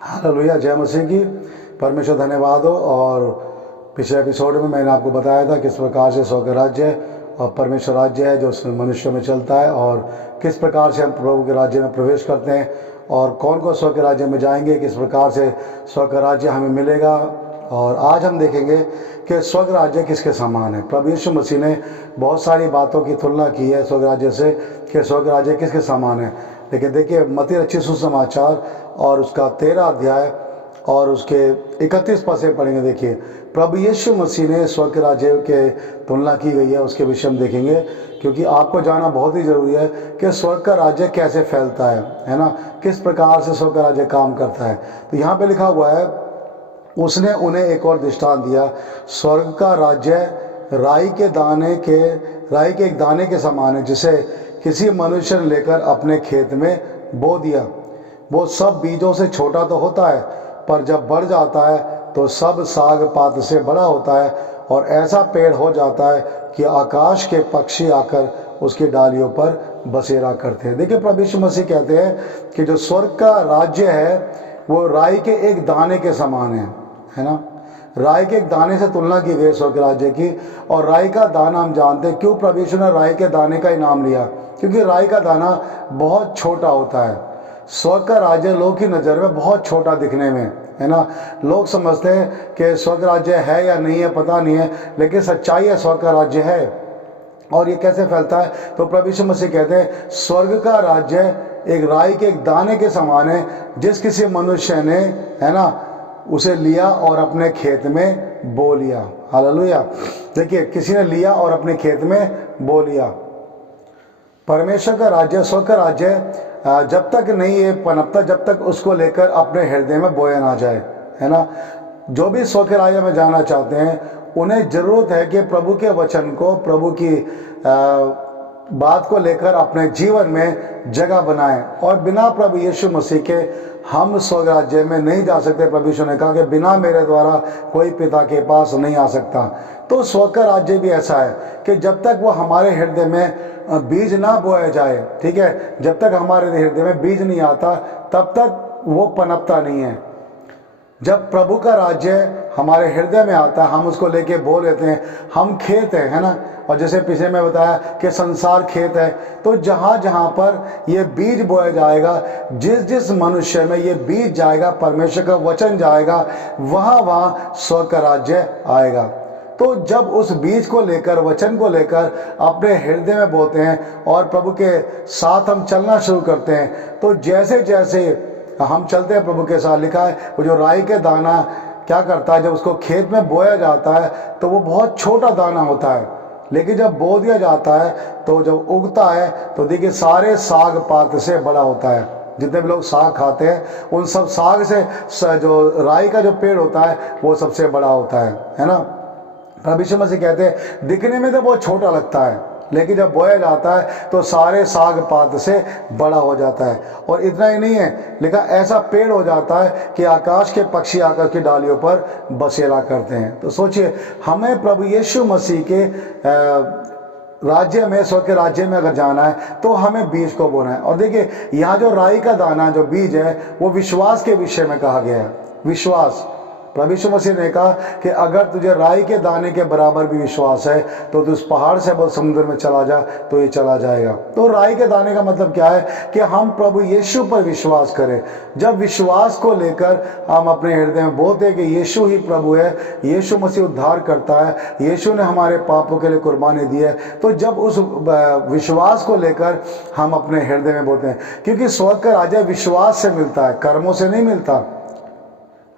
Hallelujah, जय मसीह की। परमेश्वर धन्यवाद हो। और पिछले एपिसोड में मैंने आपको बताया था किस प्रकार से स्वर्ग राज्य और परमेश्वर राज्य है जो उसमें मनुष्य में चलता है, और किस प्रकार से हम प्रभु के राज्य में प्रवेश करते हैं और कौन कौन स्वर्ग राज्य में जाएंगे, किस प्रकार से स्वर्ग राज्य हमें मिलेगा। और आज हम देखेंगे कि स्वर्ग राज्य किसके समान है। प्रभु यीशु मसीह ने बहुत सारी बातों की तुलना की है स्वर्ग राज्य से कि स्वर्ग राज्य किसके समान है। लेकिन देखिए, मत्ती रचित सुसमाचार और उसका 13 अध्याय और उसके 31 पद से पढ़ेंगे। देखिए, प्रभु यीशु मसीह ने स्वर्ग राज्य के तुलना की गई है, उसके विषय में देखेंगे, क्योंकि आपको जानना बहुत ही ज़रूरी है कि स्वर्ग का राज्य कैसे फैलता है ना, किस प्रकार से स्वर्ग का राज्य काम करता है। तो यहाँ पे लिखा हुआ है, उसने उन्हें एक और दृष्टांत दिया, स्वर्ग का राज्य राई के एक दाने के समान है, जिसे किसी मनुष्य ने लेकर अपने खेत में बो दिया। वो सब बीजों से छोटा तो होता है, पर जब बढ़ जाता है तो सब साग पात से बड़ा होता है और ऐसा पेड़ हो जाता है कि आकाश के पक्षी आकर उसकी डालियों पर बसेरा करते हैं। देखिए, प्रभु यीशु मसीह कहते हैं कि जो स्वर्ग का राज्य है वो राई के एक दाने के समान है ना। राई के एक दाने से तुलना की गई स्वर्ग राज्य की। और राई का दाना हम जानते हैं क्यों प्रभु यीशु ने राई के दाने का ही नाम लिया, क्योंकि राई का दाना बहुत छोटा होता है। स्वर्ग का राज्य लोग की नज़र में बहुत छोटा दिखने में, है ना। लोग समझते हैं कि स्वर्ग राज्य है या नहीं है, पता नहीं है, लेकिन सच्चाई है, स्वर्ग का राज्य है। और ये कैसे फैलता है? तो प्रभु यीशु मसीह कहते हैं स्वर्ग का राज्य एक राई के एक दाने के समान है, जिस किसी मनुष्य ने, है ना, उसे लिया और अपने खेत में बो लिया। हालेलुया। देखिए, किसी ने लिया और अपने खेत में बो लिया। परमेश्वर का राज्य, स्वर्ग का राज्य जब तक नहीं ये पनपता, जब तक उसको लेकर अपने हृदय में बोया ना जाए, है ना। जो भी स्वर्ग के राज्य में जाना चाहते हैं उन्हें जरूरत है कि प्रभु के वचन को, प्रभु की बात को लेकर अपने जीवन में जगह बनाएं। और बिना प्रभु यीशु मसीह के हम स्वर्ग राज्य में नहीं जा सकते। प्रभु यीशु ने कहा कि बिना मेरे द्वारा कोई पिता के पास नहीं आ सकता। तो स्वर्ग का राज्य भी ऐसा है कि जब तक वो हमारे हृदय में बीज ना बोया जाए, ठीक है, जब तक हमारे हृदय में बीज नहीं आता तब तक वो पनपता नहीं है। जब प्रभु का राज्य हमारे हृदय में आता है, हम उसको लेके बो लेते हैं, हम खेत हैं, है ना। और जैसे पीछे मैं बताया कि संसार खेत है, तो जहाँ जहाँ पर ये बीज बोया जाएगा, जिस जिस मनुष्य में ये बीज जाएगा, परमेश्वर का वचन जाएगा, वहाँ वहाँ स्वर्ग का राज्य आएगा। तो जब उस बीज को लेकर, वचन को लेकर अपने हृदय में बोते हैं और प्रभु के साथ हम चलना शुरू करते हैं, तो जैसे जैसे हम चलते हैं प्रभु के साथ, लिखा है वो जो राई के दाना क्या करता है, जब उसको खेत में बोया जाता है तो वो बहुत छोटा दाना होता है, लेकिन जब बो दिया जाता है तो जब उगता है तो देखिए सारे साग पात से बड़ा होता है। जितने भी लोग साग खाते हैं उन सब साग से जो राई का जो पेड़ होता है वो सबसे बड़ा होता है ना। प्रभु यीशु मसीह कहते हैं दिखने में तो बहुत छोटा लगता है, लेकिन जब बोया जाता है तो सारे साग पात से बड़ा हो जाता है। और इतना ही नहीं है, लिखा ऐसा पेड़ हो जाता है कि आकाश के पक्षी आकर की डालियों पर बसेरा करते हैं। तो सोचिए, हमें प्रभु यीशु मसीह के राज्य में, स्वर्ग के राज्य में अगर जाना है तो हमें बीज को बोना है। और देखिए, यहाँ जो राई का दाना, जो बीज है, वो विश्वास के विषय में कहा गया है। विश्वास, प्रभु यीशु मसीह ने कहा कि अगर तुझे राई के दाने के बराबर भी विश्वास है तो तू उस पहाड़ से बोल समुद्र में चला जा, तो ये चला जाएगा। तो राई के दाने का मतलब क्या है कि हम प्रभु यीशु पर विश्वास करें। जब विश्वास को लेकर हम अपने हृदय में बोलते हैं कि यीशु ही प्रभु है, यीशु मसीह उद्धार करता है, यीशु ने हमारे पापों के लिए कुर्बानी दी है, तो जब उस विश्वास को लेकर हम अपने हृदय में बोलते हैं, क्योंकि स्वर्ग का राज्य विश्वास से मिलता है, कर्मों से नहीं मिलता।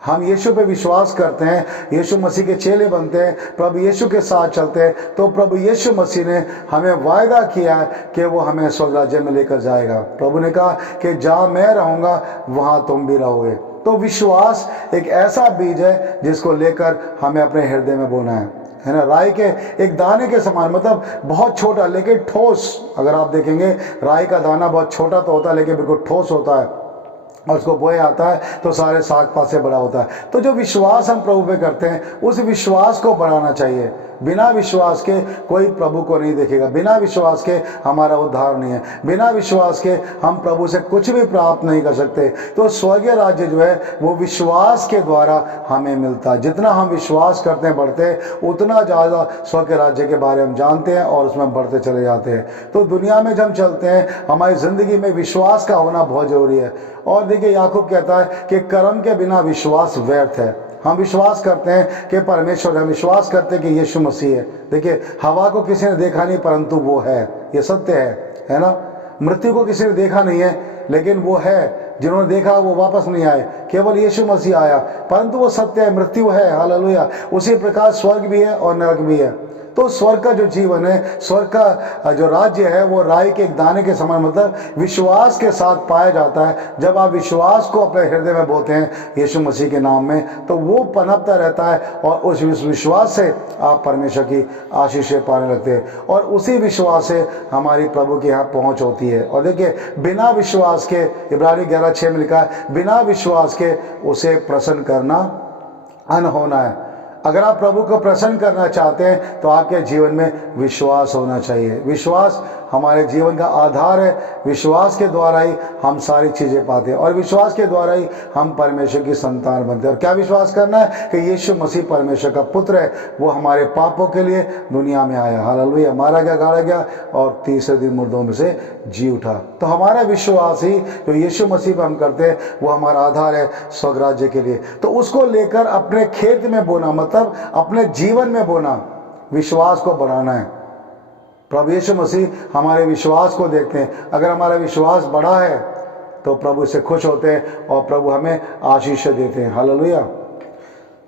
हम यीशु पे विश्वास करते हैं, यीशु मसीह के चेले बनते हैं, प्रभु यीशु के साथ चलते हैं, तो प्रभु यीशु मसीह ने हमें वायदा किया है कि वो हमें स्वर्ग राज्य में लेकर जाएगा। प्रभु ने कहा कि जहाँ मैं रहूँगा वहाँ तुम भी रहोगे। तो विश्वास एक ऐसा बीज है जिसको लेकर हमें अपने हृदय में बोना है ना। राई के एक दाने के समान, मतलब बहुत छोटा लेकिन ठोस। अगर आप देखेंगे राई का दाना बहुत छोटा तो होता है, लेकिन बिल्कुल ठोस होता है, और उसको बोया आता है तो सारे साग पात से बड़ा होता है। तो जो विश्वास हम प्रभु पे करते हैं उस विश्वास को बढ़ाना चाहिए। बिना विश्वास के कोई प्रभु को नहीं देखेगा, बिना विश्वास के हमारा उद्धार नहीं है, बिना विश्वास के हम प्रभु से कुछ भी प्राप्त नहीं कर सकते। तो स्वर्गीय राज्य जो है वो विश्वास के द्वारा हमें मिलता है। जितना हम विश्वास करते हैं बढ़ते हैं, उतना ज़्यादा स्वर्गीय राज्य के बारे में हम जानते हैं और उसमें बढ़ते चले जाते हैं। तो दुनिया में जब हम चलते हैं, हमारी ज़िंदगी में विश्वास का होना बहुत ज़रूरी है। और देखिए याकूब कहता है कि कर्म के बिना विश्वास व्यर्थ है। हम विश्वास करते हैं कि परमेश्वर है, विश्वास करते हैं कि यीशु मसीह है। देखिए हवा को किसी ने देखा नहीं परंतु वो है, ये सत्य है ना। मृत्यु को किसी ने देखा नहीं है लेकिन वो है, जिन्होंने देखा वो वापस नहीं आए, केवल यीशु मसीह आया, परंतु वो सत्य है, मृत्यु है, हालेलुया। उसी प्रकार स्वर्ग भी है और नरक भी है। तो स्वर्ग का जो जीवन है, स्वर्ग का जो राज्य है वो राई के एक दाने के समान, मतलब विश्वास के साथ पाया जाता है। जब आप विश्वास को अपने हृदय में बोते हैं यीशु मसीह के नाम में, तो वो पनपता रहता है और उस विश्वास से आप परमेश्वर की आशीषें पाने लगते हैं और उसी विश्वास से हमारी प्रभु के यहाँ पहुँच होती है। और देखिए बिना विश्वास के, इब्रानी 11:6 में लिखा है, बिना विश्वास के उसे प्रसन्न करना अनहोना है। अगर आप प्रभु को प्रसन्न करना चाहते हैं तो आपके जीवन में विश्वास होना चाहिए। विश्वास हमारे जीवन का आधार है। विश्वास के द्वारा ही हम सारी चीज़ें पाते हैं और विश्वास के द्वारा ही हम परमेश्वर की संतान बनते हैं। और क्या विश्वास करना है कि यीशु मसीह परमेश्वर का पुत्र है, वो हमारे पापों के लिए दुनिया में आया, हालेलुया, मारा गया, गाड़ा गया और तीसरे दिन मुर्दों में से जी उठा। तो हमारा विश्वास ही जो यीशु मसीह पर हम करते हैं वो हमारा आधार है स्वर्ग राज्य के लिए। तो उसको लेकर अपने खेत में बोना, मतलब अपने जीवन में बोना, विश्वास को बढ़ाना है। प्रभु यीशु मसीह हमारे विश्वास को देखते हैं। अगर हमारा विश्वास बढ़ा है तो प्रभु से खुश होते हैं और प्रभु हमें आशीष देते हैं, हालेलुया।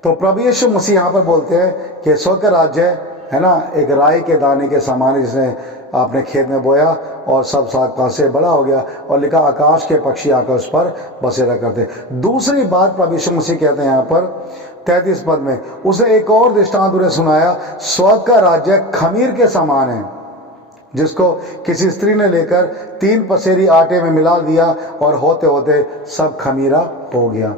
तो प्रभु यीशु मसीह यहाँ पर बोलते हैं कि स्वर्ग का राज्य है ना एक राई के दाने के समान, जिसने आपने खेत में बोया और सब साग पात से बड़ा हो गया, और लिखा आकाश के पक्षी आकर उस पर बसेरा करते। दूसरी बात प्रभु यीशु मसीह कहते हैं यहाँ पर 33 पद में, उसे एक और दृष्टांत उन्हें सुनाया, स्वर्ग का राज्य खमीर के समान है जिसको किसी स्त्री ने लेकर 3 पसेरी आटे में मिला दिया और होते होते सब खमीरा हो गया।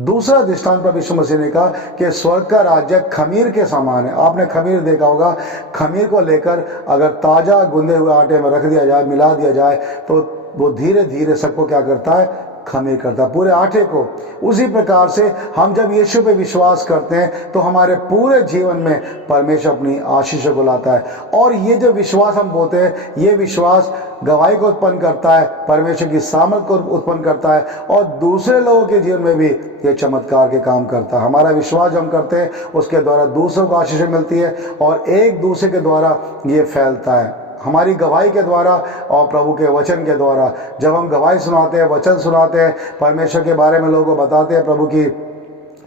दूसरा दृष्टांत पर यीशु मसीह ने कहा कि स्वर्ग का राज्य खमीर के समान है। आपने खमीर देखा होगा, खमीर को लेकर अगर ताज़ा गुंदे हुए आटे में रख दिया जाए, मिला दिया जाए, तो वो धीरे धीरे सबको क्या करता है, खमीर करता है, पूरे आटे को। उसी प्रकार से हम जब यीशु पे विश्वास करते हैं तो हमारे पूरे जीवन में परमेश्वर अपनी आशीषों को लाता है। और ये जो विश्वास हम बोलते हैं, ये विश्वास गवाही को उत्पन्न करता है, परमेश्वर की सामर्थ को उत्पन्न करता है और दूसरे लोगों के जीवन में भी ये चमत्कार के काम करता है। हमारा विश्वास जो हम करते हैं उसके द्वारा दूसरों को आशीषें मिलती है और एक दूसरे के द्वारा ये फैलता है, हमारी गवाही के द्वारा और प्रभु के वचन के द्वारा। जब हम गवाही सुनाते हैं, वचन सुनाते हैं, परमेश्वर के बारे में लोगों को बताते हैं, प्रभु की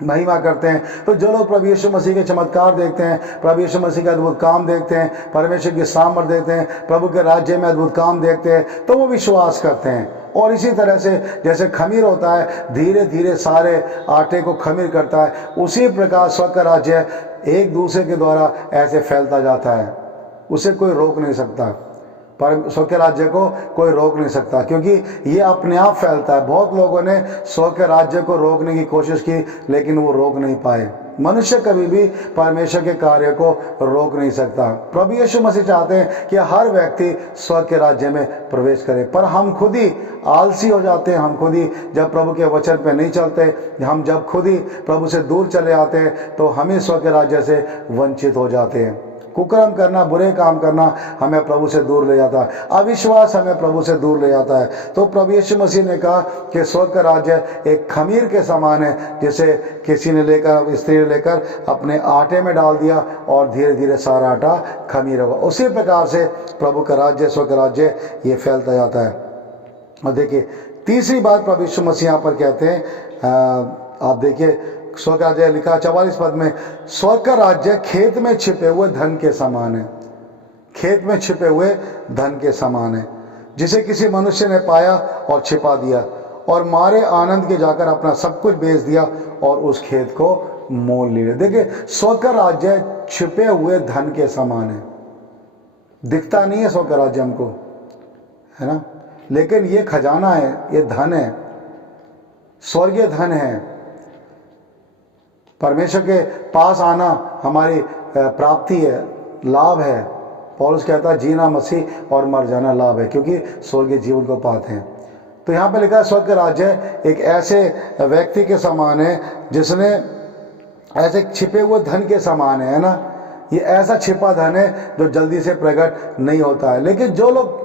महिमा करते हैं, तो जो लोग प्रभु यीशु मसीह के चमत्कार देखते हैं, प्रभु यीशु मसीह के अद्भुत काम देखते हैं, परमेश्वर की सामर्थ देखते हैं, प्रभु के राज्य में अद्भुत काम देखते हैं, तो वो विश्वास करते हैं। और इसी तरह से जैसे खमीर होता है, धीरे धीरे सारे आटे को खमीर करता है, उसी प्रकार स्वर्ग का राज्य एक दूसरे के द्वारा ऐसे फैलता जाता है, उसे कोई रोक नहीं सकता। पर स्वर्ग के राज्य को कोई रोक नहीं सकता, क्योंकि ये अपने आप फैलता है। बहुत लोगों ने स्वर्ग के राज्य को रोकने की कोशिश की लेकिन वो रोक नहीं पाए। मनुष्य कभी भी परमेश्वर के कार्य को रोक नहीं सकता। प्रभु यीशु मसीह चाहते हैं कि हर व्यक्ति स्वर्ग के राज्य में प्रवेश करे, पर हम खुद ही आलसी हो जाते हैं। हम खुद ही जब प्रभु के वचन पे नहीं चलते, हम जब खुद ही प्रभु से दूर चले आते हैं, तो हम ही स्वर्ग के राज्य से वंचित हो जाते हैं। कुकर्म करना, बुरे काम करना हमें प्रभु से दूर ले जाता है, अविश्वास हमें प्रभु से दूर ले जाता है। तो प्रभु यीशु मसीह ने कहा कि स्वर्ग का राज्य एक खमीर के समान है, जिसे किसी ने लेकर, स्त्री ने लेकर अपने आटे में डाल दिया और धीरे धीरे सारा आटा खमीर होगा। उसी प्रकार से प्रभु का राज्य, स्वर्ग का राज्य ये फैलता जाता है। और देखिए तीसरी बात प्रभु यीशु मसीह यहाँ पर कहते हैं, आप देखिए स्वर्ग का राज्य लिखा 44 पद में, स्वर्ग का राज्य खेत में छिपे हुए धन के समान है। खेत में छिपे हुए धन के समान है, जिसे किसी मनुष्य ने पाया और छिपा दिया और मारे आनंद के जाकर अपना सब कुछ बेच दिया और उस खेत को मोल लिया। देखिए स्वर्ग का राज्य छिपे हुए धन के समान है। दिखता नहीं है स्वर्ग का राज्य हमको, है ना, लेकिन ये खजाना है, ये धन है, स्वर्गीय धन है। परमेश्वर के पास आना हमारी प्राप्ति है, लाभ है। पौलुस कहता है जीना मसीह और मर जाना लाभ है, क्योंकि स्वर्गीय जीवन को पाते हैं। तो यहाँ पे लिखा है स्वर्ग का राज्य एक ऐसे व्यक्ति के समान है जिसने ऐसे छिपे हुए धन के समान है ना। ये ऐसा छिपा धन है जो जल्दी से प्रकट नहीं होता है, लेकिन जो लोग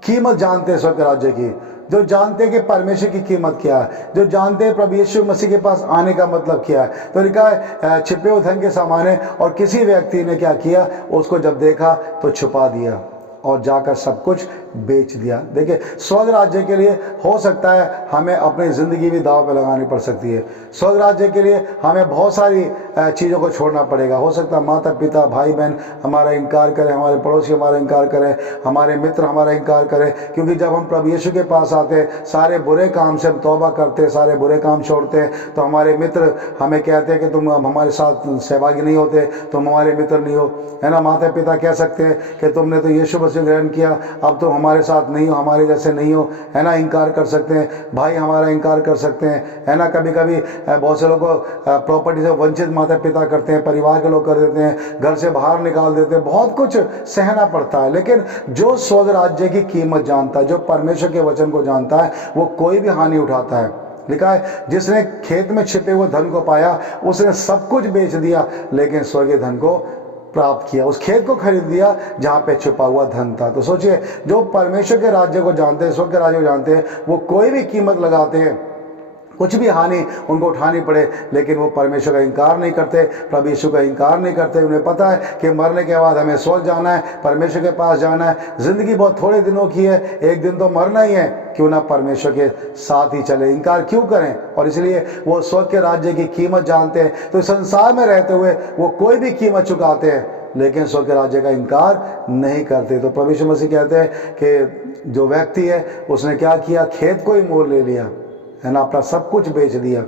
कीमत जानते हैं स्वर्ग राज्य की, जो जानते हैं कि परमेश्वर की कीमत क्या है, जो जानते हैं प्रभु यीशु मसीह के पास आने का मतलब क्या है, तो लिखा है छिपे हुए धन के समान है। और किसी व्यक्ति ने क्या किया, उसको जब देखा तो छुपा दिया और जाकर सब कुछ बेच दिया। देखिए, स्वर्ग राज्य के लिए हो सकता है हमें अपनी ज़िंदगी भी दांव पे लगानी पड़ सकती है। स्वर्ग राज्य के लिए हमें बहुत सारी चीज़ों को छोड़ना पड़ेगा। हो सकता है माता पिता भाई बहन हमारा इनकार करें, हमारे पड़ोसी हमारा इनकार करें, हमारे मित्र हमारा इनकार करें, क्योंकि जब हम प्रभु यीशु के पास आते हैं, सारे बुरे काम से हम तौबा करते हैं, सारे बुरे काम छोड़ते हैं, तो हमारे मित्र हमें कहते हैं कि तुम हमारे साथ सहभागी नहीं होते, तुम हमारे मित्र नहीं हो, है ना। माता पिता कह सकते हैं कि तुमने तो यीशु मसीह ग्रहण किया, अब तुम हमारे साथ नहीं हो, हमारे जैसे नहीं हो, है ना। इनकार कर सकते हैं, भाई हमारा इनकार कर सकते हैं, है ना। कभी कभी बहुत से लोग प्रॉपर्टी से वंचित माता पिता करते हैं, परिवार के लोग कर देते हैं, घर से बाहर निकाल देते हैं, बहुत कुछ सहना पड़ता है। लेकिन जो स्वर्ग राज्य की कीमत जानता है, जो परमेश्वर के वचन को जानता है, वो कोई भी हानि उठाता है। लिखा है जिसने खेत में छिपे हुए धन को पाया, उसने सब कुछ बेच दिया, लेकिन स्वर्गीय धन को प्राप्त किया। उस खेत को खरीद दिया जहां पे छुपा हुआ धन था। तो सोचिए, जो परमेश्वर के राज्य को जानते हैं, स्वर्ग के राज्य को जानते हैं, वो कोई भी कीमत लगाते हैं, कुछ भी हानि उनको उठानी पड़े, लेकिन वो परमेश्वर का इनकार नहीं करते, प्रभु यीशु का इनकार नहीं करते। उन्हें पता है कि मरने के बाद हमें स्वर्ग जाना है, परमेश्वर के पास जाना है। जिंदगी बहुत थोड़े दिनों की है, एक दिन तो मरना ही है, क्यों ना परमेश्वर के साथ ही चले, इनकार क्यों करें। और इसलिए वो स्वर्ग के राज्य की कीमत जानते हैं। तो संसार में रहते हुए वो कोई भी कीमत चुकाते हैं, लेकिन स्वर्ग के राज्य का इनकार नहीं करते। तो प्रभु यीशु मसीह कहते हैं कि जो व्यक्ति है उसने क्या किया, खेत को ही मोल ले लिया, है ना, अपना सब कुछ बेच दिया।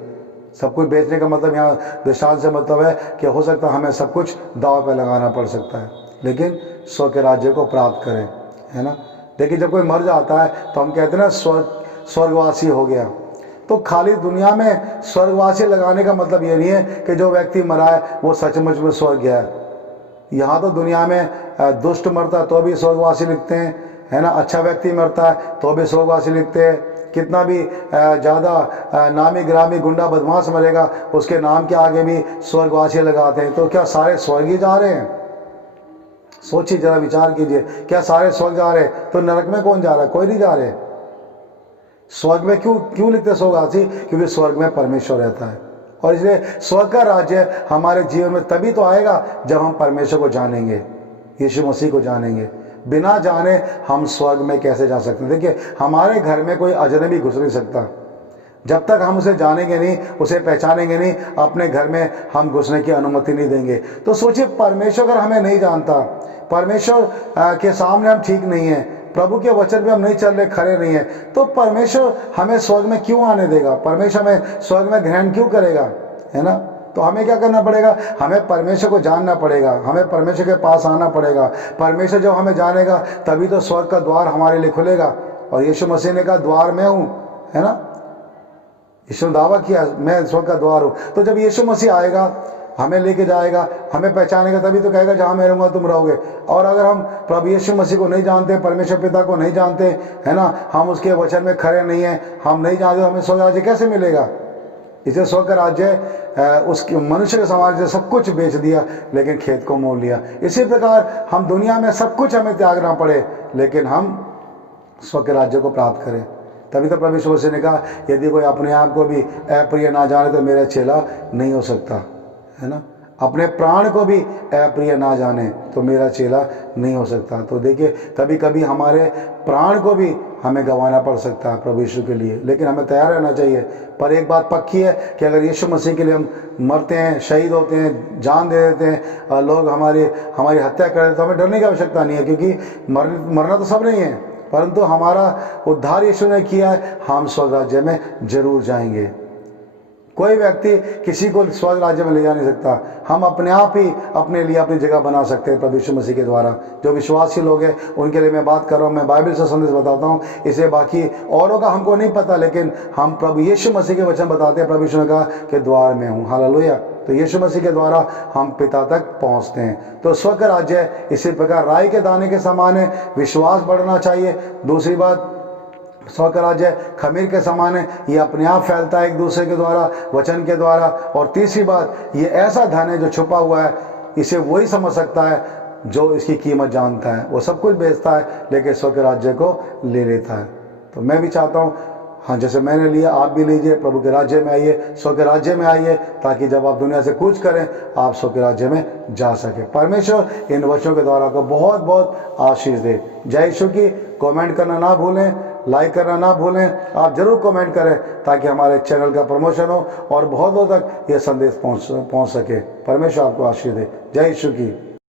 सब कुछ बेचने का मतलब यहाँ दृष्टांत से मतलब है कि हो सकता है हमें सब कुछ दाव पे लगाना पड़ सकता है, लेकिन स्वर्ग के राज्य को प्राप्त करें, है ना। देखिए, जब कोई मर जाता है तो हम कहते हैं ना स्वर्गवासी हो गया। तो खाली दुनिया में स्वर्गवासी लगाने का मतलब ये नहीं है कि जो व्यक्ति मरा है वो सचमुच में स्वर्ग गया है। यहाँ तो दुनिया में दुष्ट मरता है तो भी स्वर्गवासी लिखते हैं, है ना। अच्छा व्यक्ति मरता है तो भी स्वर्गवासी लिखते हैं। कितना भी ज़्यादा नामी ग्रामी गुंडा बदमाश मरेगा, उसके नाम के आगे भी स्वर्गवासी लगाते हैं। तो क्या सारे स्वर्ग ही जा रहे हैं? सोचिए, जरा विचार कीजिए, क्या सारे स्वर्ग जा रहे हैं? तो नरक में कौन जा रहा है? कोई नहीं जा रहे। स्वर्ग में क्यों लिखते स्वर्गवासी? क्योंकि स्वर्ग में परमेश्वर रहता है। और इसलिए स्वर्ग का राज्य हमारे जीवन में तभी तो आएगा जब हम परमेश्वर को जानेंगे, यीशु मसीह को जानेंगे। बिना जाने हम स्वर्ग में कैसे जा सकते हैं? देखिए, हमारे घर में कोई अजनबी घुस नहीं सकता जब तक हम उसे जानेंगे नहीं, उसे पहचानेंगे नहीं। अपने घर में हम घुसने की अनुमति नहीं देंगे। तो सोचिए, परमेश्वर अगर हमें नहीं जानता, परमेश्वर के सामने हम ठीक नहीं है, प्रभु के वचन पे हम नहीं चल रहे, खड़े नहीं है, तो परमेश्वर हमें स्वर्ग में क्यों आने देगा? परमेश्वर हमें स्वर्ग में ग्रहण क्यों करेगा, है ना। तो हमें क्या करना पड़ेगा? हमें परमेश्वर को जानना पड़ेगा, हमें परमेश्वर के पास आना पड़ेगा। परमेश्वर जब हमें जानेगा तभी तो स्वर्ग का द्वार हमारे लिए खुलेगा। और यीशु मसीह ने कहा द्वार मैं हूँ, है ना। यीशु ने दावा किया मैं स्वर्ग का द्वार हूँ। तो जब यीशु मसीह आएगा, हमें लेके जाएगा, हमें पहचानेगा, तभी तो कहेगा जहाँ मैं रहूँगा तुम रहोगे। और अगर हम प्रभु यीशु मसीह को नहीं जानते, परमेश्वर पिता को नहीं जानते, है ना, हम उसके वचन में खड़े नहीं हैं, हम नहीं जानते, हमें स्वर्ग राज्य कैसे मिलेगा? इसलिए स्वर्ग का राज्य उसके मनुष्य के समाज से सब कुछ बेच दिया, लेकिन खेत को मोल लिया। इसी प्रकार हम दुनिया में सब कुछ हमें त्यागना पड़े, लेकिन हम स्वर्ग के राज्य को प्राप्त करें। तभी तो प्रभु यीशु मसीह ने कहा, यदि कोई अपने आप को भी अप्रिय ना जाने तो मेरा चेला नहीं हो सकता, है ना। अपने प्राण को भी अप्रिय ना जाने तो मेरा चेला नहीं हो सकता। तो देखिए, कभी कभी हमारे प्राण को भी हमें गंवाना पड़ सकता है प्रभु यीशु के लिए, लेकिन हमें तैयार रहना चाहिए। पर एक बात पक्की है कि अगर यीशु मसीह के लिए हम मरते हैं, शहीद होते हैं, जान दे देते हैं, और लोग हमारी हत्या कर देते, तो हमें डरने की आवश्यकता नहीं है, क्योंकि मरना तो सब नहीं है, परंतु हमारा उद्धार यीशु ने किया है, हम स्वर्ग राज्य में जरूर जाएंगे। कोई व्यक्ति किसी को स्वर्ग राज्य में ले जा नहीं सकता। हम अपने आप ही अपने लिए अपनी जगह बना सकते हैं प्रभु यीशु मसीह के द्वारा। जो विश्वासी लोग हैं उनके लिए मैं बात कर रहा हूँ, मैं बाइबल से संदेश बताता हूँ, इसे बाकी औरों का हमको नहीं पता, लेकिन हम प्रभु यीशु मसीह के वचन बताते हैं। प्रभु यीशु ने कहा कि द्वार में हूँ, हालेलुया। तो यीशु मसीह के द्वारा हम पिता तक पहुँचते हैं। तो स्वर्ग राज्य इसी प्रकार राई के दाने के समान है, विश्वास बढ़ना चाहिए। दूसरी बात, स्वर्ग राज्य खमीर के समान है, ये अपने आप फैलता है एक दूसरे के द्वारा, वचन के द्वारा। और तीसरी बात, ये ऐसा धन है जो छुपा हुआ है, इसे वही समझ सकता है जो इसकी कीमत जानता है। वो सब कुछ बेचता है लेकिन स्वर्ग राज्य को ले लेता है। तो मैं भी चाहता हूँ, हाँ, जैसे मैंने लिया आप भी लीजिए, प्रभु के राज्य में आइए, स्वर्ग राज्य में आइए, ताकि जब आप दुनिया से कुछ करें आप स्वर्ग राज्य में जा सके। परमेश्वर इन वचनों के द्वारा को बहुत बहुत आशीष दे। जय यीशु की। कमेंट करना ना भूलें, लाइक करना ना भूलें। आप जरूर कमेंट करें ताकि हमारे चैनल का प्रमोशन हो और बहुत लोगों तक ये संदेश पहुंच सके। परमेश्वर आपको आशीष दे। जय यीशु की।